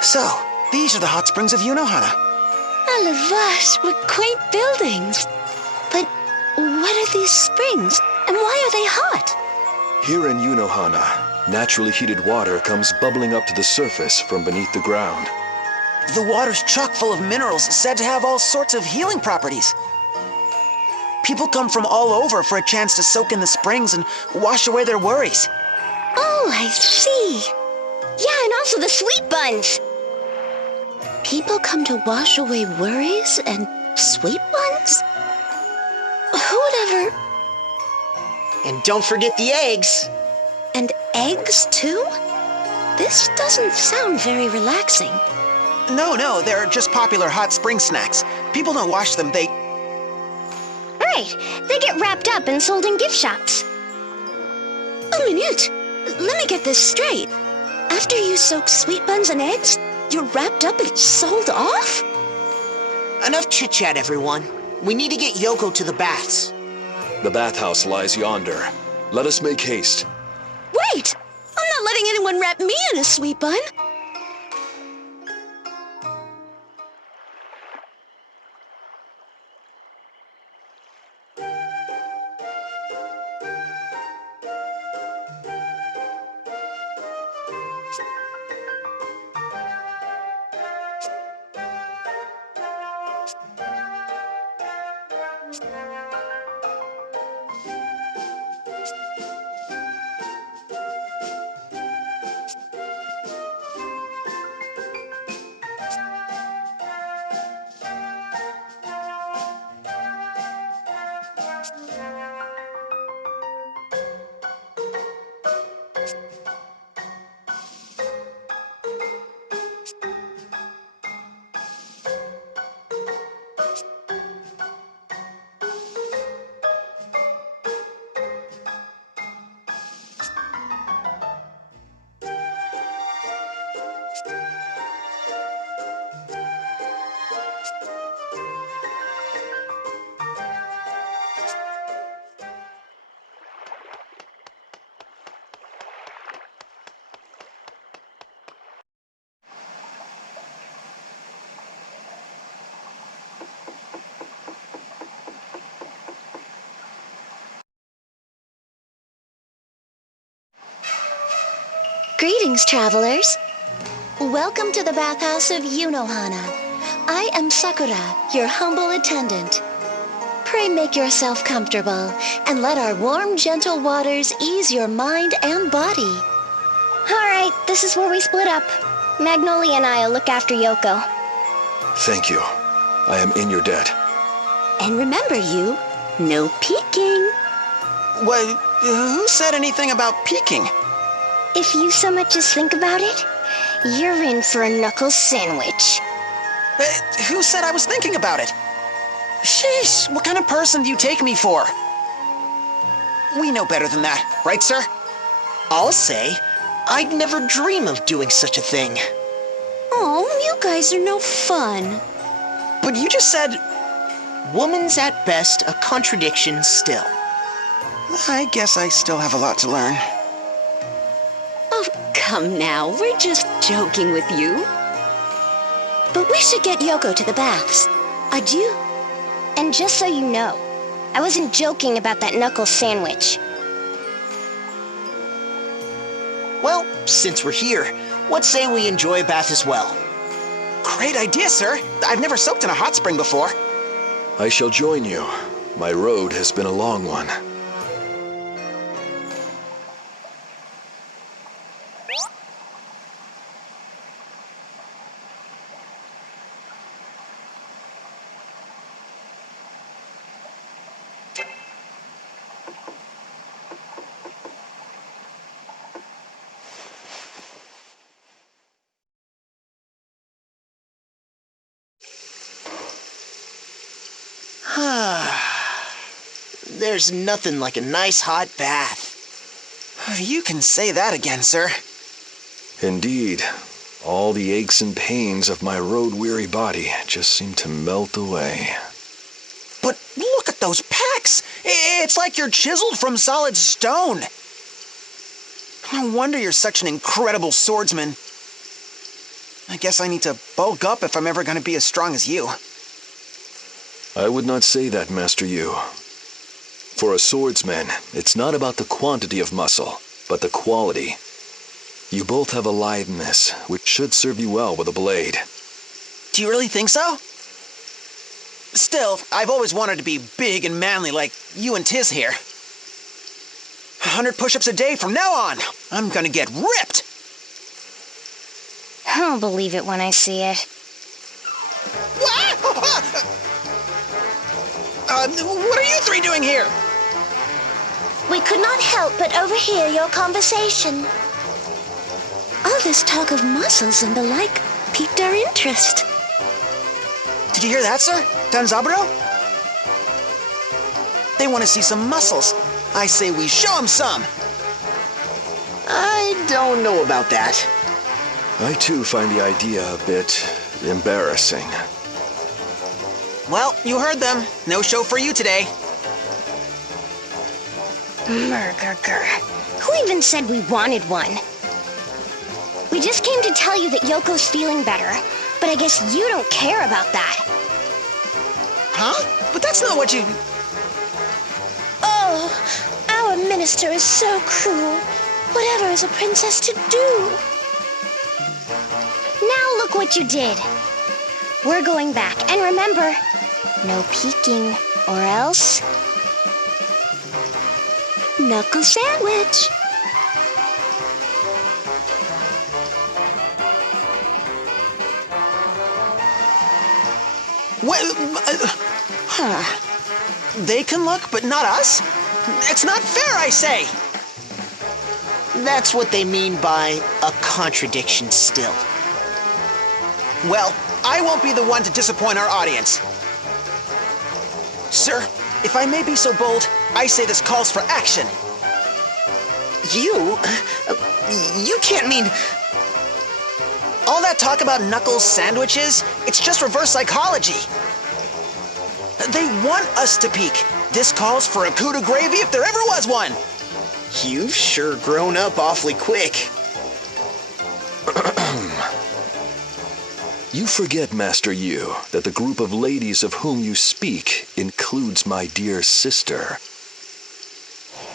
So, these are the hot springs of Unohana. A la vache, what quaint buildings. But what are these springs, and why are they hot? Here in Unohana, naturally heated water comes bubbling up to the surface from beneath the ground. The water's chock full of minerals said to have all sorts of healing properties. People come from all over for a chance to soak in the springs and wash away their worries. Oh, I see. Yeah, and also the sweet buns. People come to wash away worries and sweet buns? Who would ever... And don't forget the eggs. And eggs, too? This doesn't sound very relaxing. No, they're just popular hot spring snacks. People don't wash them, they... Right, they get wrapped up and sold in gift shops. A minute, let me get this straight. After you soak sweet buns and eggs, you're wrapped up and sold off? Enough chit-chat, everyone. We need to get Yoko to the baths. The bathhouse lies yonder. Let us make haste. Wait! I'm not letting anyone wrap me in a sweet bun. Greetings, travelers. Welcome to the bathhouse of Unohana. I am Sakura, your humble attendant. Pray make yourself comfortable, and let our warm, gentle waters ease your mind and body. All right, this is where we split up. Magnolia and I'll look after Yoko. Thank you. I am in your debt. And remember, no peeking. What? Who said anything about peeking? If you so much as think about it, you're in for a knuckle sandwich. Who said I was thinking about it? Sheesh, what kind of person do you take me for? We know better than that, right, sir? I'll say, I'd never dream of doing such a thing. Oh, you guys are no fun. But you just said... Woman's at best a contradiction still. I guess I still have a lot to learn. Oh, come now, we're just joking with you. But we should get Yoko to the baths. Adieu. And just so you know, I wasn't joking about that knuckle sandwich. Well, since we're here, let's say we enjoy a bath as well. Great idea, sir. I've never soaked in a hot spring before. I shall join you. My road has been a long one. There's nothing like a nice hot bath. You can say that again, sir. Indeed. All the aches and pains of my road-weary body just seem to melt away. But look at those packs! It's like you're chiseled from solid stone. No wonder you're such an incredible swordsman. I guess I need to bulk up if I'm ever going to be as strong as you. I would not say that, Master Yu. For a swordsman, it's not about the quantity of muscle, but the quality. You both have a litheness, which should serve you well with a blade. Do you really think so? Still, I've always wanted to be big and manly like you and Tiz here. 100 push-ups a day from now on. I'm gonna get ripped. I'll believe it when I see it. What are you three doing here? We could not help but overhear your conversation. All this talk of muscles and the like piqued our interest. Did you hear that, sir? Danzaburo? They want to see some muscles. I say we show them some. I don't know about that. I too find the idea a bit embarrassing. Well, you heard them. No show for you today. Murgurgur. Who even said we wanted one? We just came to tell you that Yoko's feeling better, but I guess you don't care about that. Huh? But that's not what you... Oh, our minister is so cruel. Whatever is a princess to do? Now look what you did. We're going back, and remember, no peeking, or else... Knuckle sandwich. They can look, but not us? It's not fair, I say! That's what they mean by a contradiction still. Well, I won't be the one to disappoint our audience. Sir, if I may be so bold, I say this calls for action. You can't mean... All that talk about knuckles sandwiches, it's just reverse psychology. They want us to peek. This calls for a coup de gravy if there ever was one. You've sure grown up awfully quick. You forget, Master Yu, that the group of ladies of whom you speak includes my dear sister.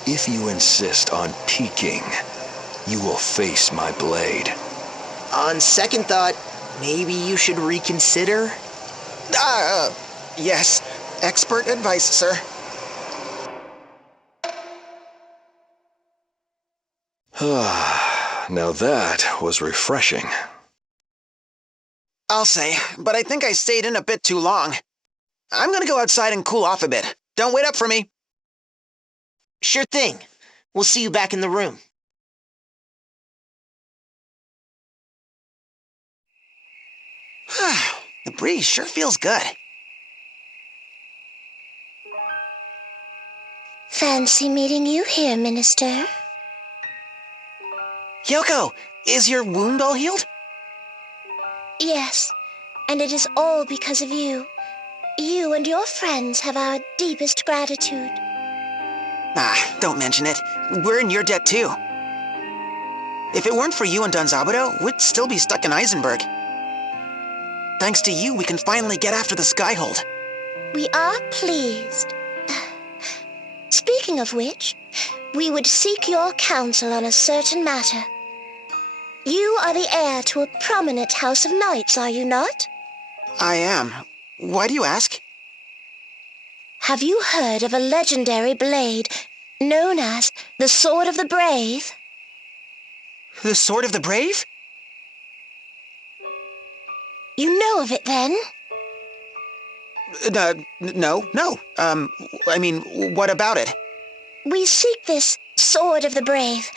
If you insist on peeking, you will face my blade. On second thought, maybe you should reconsider? Yes. Expert advice, sir. Now that was refreshing. I'll say, but I think I stayed in a bit too long. I'm gonna go outside and cool off a bit. Don't wait up for me. Sure thing. We'll see you back in the room. The breeze sure feels good. Fancy meeting you here, Minister. Yoko, is your wound all healed? Yes, and it is all because of you. You and your friends have our deepest gratitude. Don't mention it. We're in your debt too. If it weren't for you and Danzaburo, we'd still be stuck in Eisenberg. Thanks to you, we can finally get after the Skyhold. We are pleased. Speaking of which, we would seek your counsel on a certain matter. You are the heir to a prominent house of knights, are you not? I am. Why do you ask? Have you heard of a legendary blade known as the Sword of the Brave? The Sword of the Brave? You know of it, then? No. I mean, what about it? We seek this Sword of the Brave.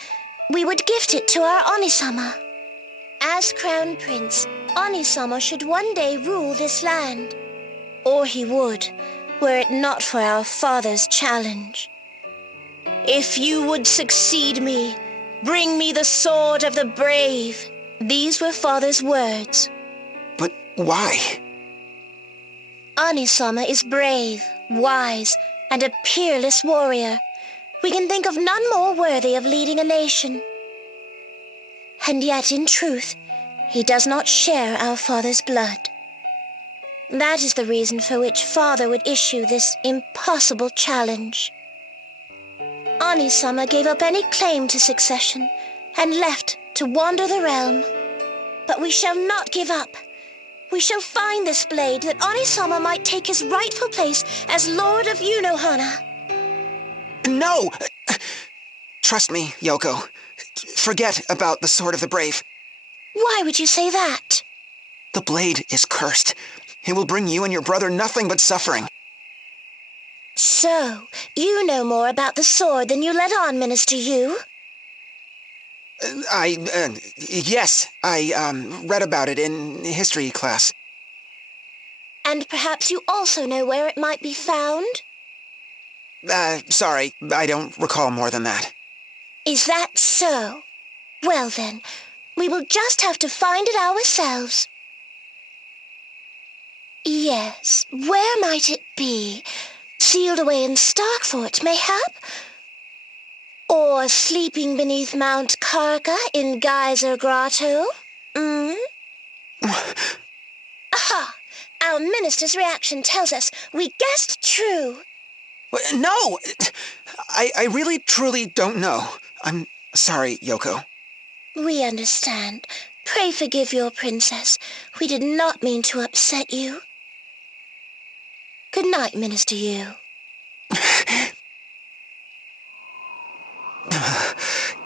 We would gift it to our Onisama. As Crown Prince, Onisama should one day rule this land. Or he would, were it not for our father's challenge. If you would succeed me, bring me the Sword of the Brave. These were father's words. But why? Onisama is brave, wise, and a peerless warrior. We can think of none more worthy of leading a nation. And yet, in truth, He does not share our father's blood. That is the reason for which father would issue this impossible challenge. Ani-sama gave up any claim to succession and left to wander the realm. But we shall not give up. We shall find this blade that Ani-sama might take his rightful place as Lord of Yunohana. No! Trust me, Yoko. Forget about the Sword of the Brave. Why would you say that? The blade is cursed. It will bring you and your brother nothing but suffering. So, you know more about the sword than you let on, Minister Yu? Yes, I read about it in history class. And perhaps you also know where it might be found? Sorry, I don't recall more than that. Is that so? Well then, we will just have to find it ourselves. Yes, where might it be? Sealed away in Starkfort, mayhap? Or sleeping beneath Mount Karka in Geyser Grotto? Aha! Our minister's reaction tells us we guessed true. No! I really, truly don't know. I'm sorry, Yoko. We understand. Pray forgive your princess. We did not mean to upset you. Good night, Minister Yu.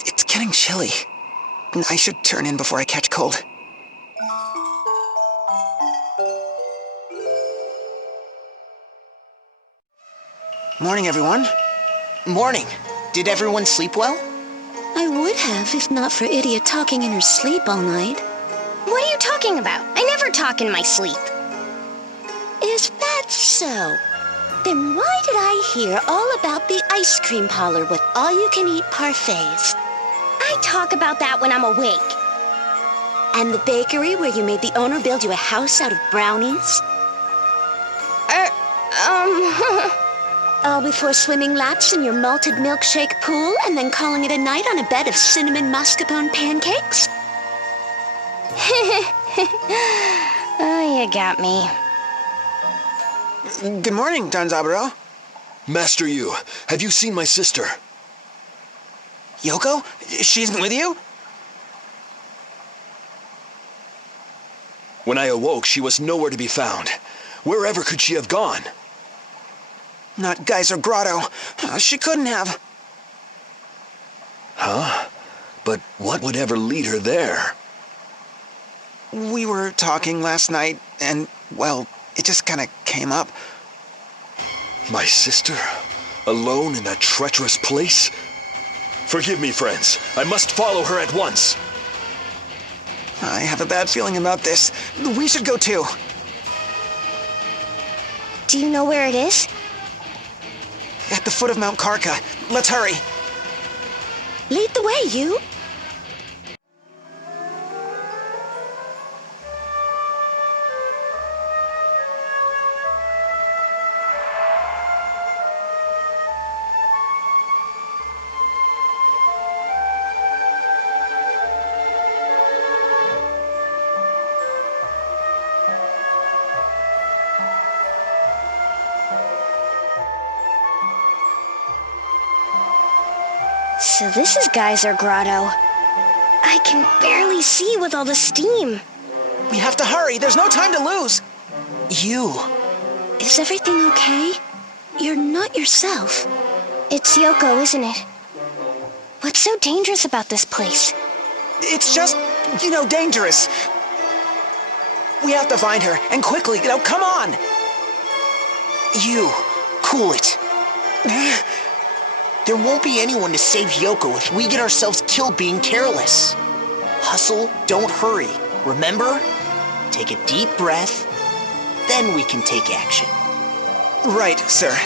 It's getting chilly. I should turn in before I catch cold. Morning, everyone. Morning. Did everyone sleep well? I would have if not for Idiot talking in her sleep all night. What are you talking about? I never talk in my sleep. Is that so? Then why did I hear all about the ice cream parlor with all-you-can-eat parfaits? I talk about that when I'm awake. And the bakery where you made the owner build you a house out of brownies? All before swimming laps in your malted milkshake pool and then calling it a night on a bed of cinnamon mascarpone pancakes? Oh, you got me. Good morning, Danzaburo. Master Yu, have you seen my sister? Yoko? She isn't with you? When I awoke, she was nowhere to be found. Wherever could she have gone? Not Geyser Grotto. She couldn't have. Huh? But what would ever lead her there? We were talking last night, and, well, it just kind of came up. My sister? Alone in that treacherous place? Forgive me, friends. I must follow her at once. I have a bad feeling about this. We should go too. Do you know where it is? At the foot of Mount Karka. Let's hurry. Lead the way, Yu. So this is Geyser Grotto. I can barely see with all the steam. We have to hurry. There's no time to lose. You. Is everything okay? You're not yourself. It's Yoko, isn't it? What's so dangerous about this place? It's just, dangerous. We have to find her, and quickly. Come on. You. Cool it. There won't be anyone to save Yoko if we get ourselves killed being careless. Hustle, don't hurry. Remember? Take a deep breath, then we can take action. Right, sir.